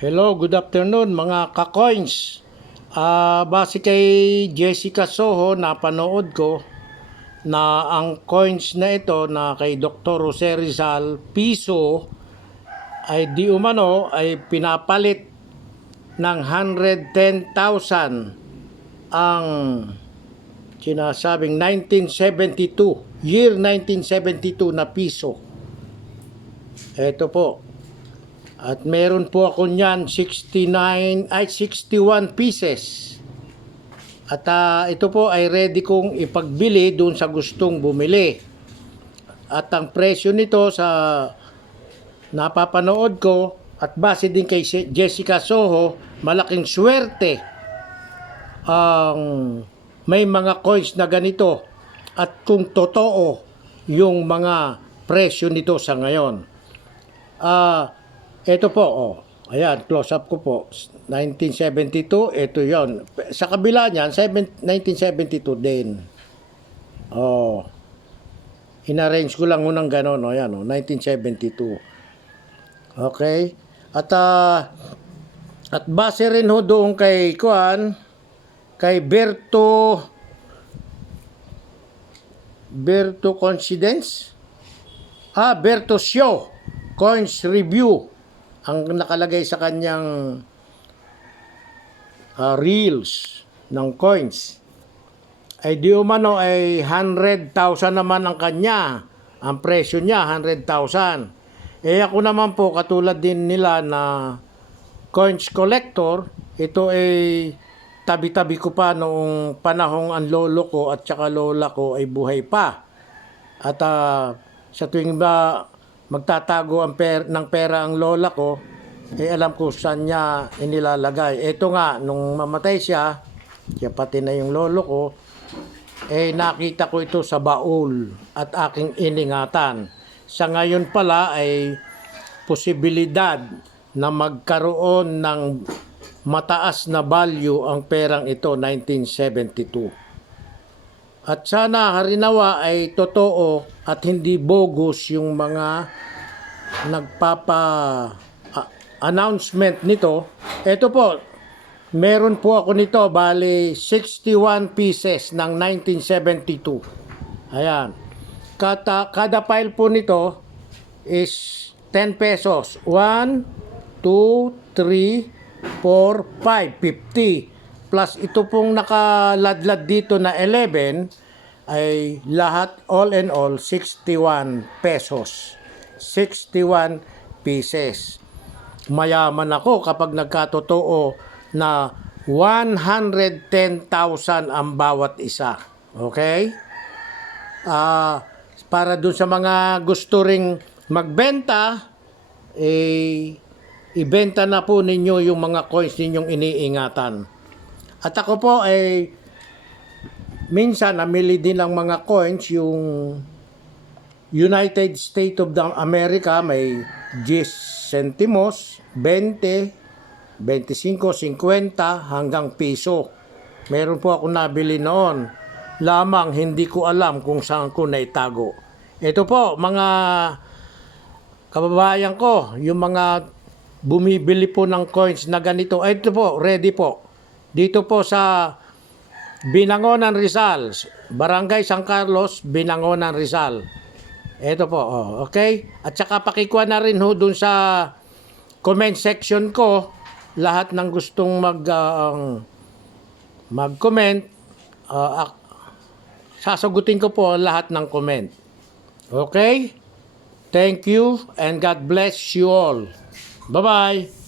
Hello, good afternoon mga ka-coins. Ah, base kay Jessica Soho, napanood ko na ang coins na ito na kay Dr. Jose Rizal, piso, ay di umano ay pinapalit ng 110,000 ang sinasabing 1972, year 1972 na piso. Ito po, at meron po ako niyan 69 ay 61 pieces. At ah, ito po ay ready kong ipagbili doon sa gustong bumili. At ang presyo nito sa napapanood ko at base din kay Si- Jessica Soho, malaking swerte ang may mga coins na ganito at kung totoo yung mga presyo nito sa ngayon. Ah, ito po, oh. Ayan, close up ko po. 1972, ito yon. Sa kabila niyan, seven- 1972 din. Oh. Inarrange ko lang unang gano'n, oh, yan, oh, 1972. Okay? At ah, at base rin ho doon kay Kuan, kay Berto Berto Coincidence? Ah, Berto Show. Coins Review. Ang nakalagay sa kanyang ah, reels ng coins. Ay di umano ay 100,000 naman ang kanya. Ang presyo niya, 100,000. Eh ako naman po, katulad din nila na coins collector, ito ay tabi-tabi ko pa noong panahong ang lolo ko at saka lola ko ay buhay pa. At ah, sa tuwing ba magtatago ang per, ng pera ang lola ko, eh alam ko saan niya inilalagay. Ito nga, nung mamatay siya, siya pati na yung lolo ko, eh nakita ko ito sa baul at aking iningatan. Sa ngayon pala ay posibilidad na magkaroon ng mataas na value ang perang ito 1972. At sana harinawa ay totoo at hindi bogus yung mga nagpapa a- announcement nito. Ito po, meron po ako nito, bali 61 pieces ng 1972. Ayan. Kada, kada file po nito is 10 pesos. 1, 2, 3, 4, 5, 50. Plus ito pong nakaladlad dito na 11 ay lahat all in all 61 pesos. 61 pieces. Mayaman ako kapag nagkatotoo na 110,000 ang bawat isa. Okay? Ah, para dun sa mga gusto ring magbenta, eh, ibenta na po ninyo yung mga coins ninyong iniingatan. At ako po ay minsan namili din ng mga coins yung United States of the America may 10 centimos, 20, 25, 50 hanggang piso. Meron po ako nabili noon. Lamang hindi ko alam kung saan ko naitago. Ito po, mga kababayan ko, yung mga bumibili po ng coins na ganito. Ito po, ready po. Dito po sa Binangonan Rizal, Barangay San Carlos, Binangonan Rizal. Ito po, oh, okay? At saka pakikuha na rin ho dun sa comment section ko lahat ng gustong mag ang mag-comment ah, ak- sasagutin ko po lahat ng comment. Okay? Thank you and God bless you all. Bye-bye.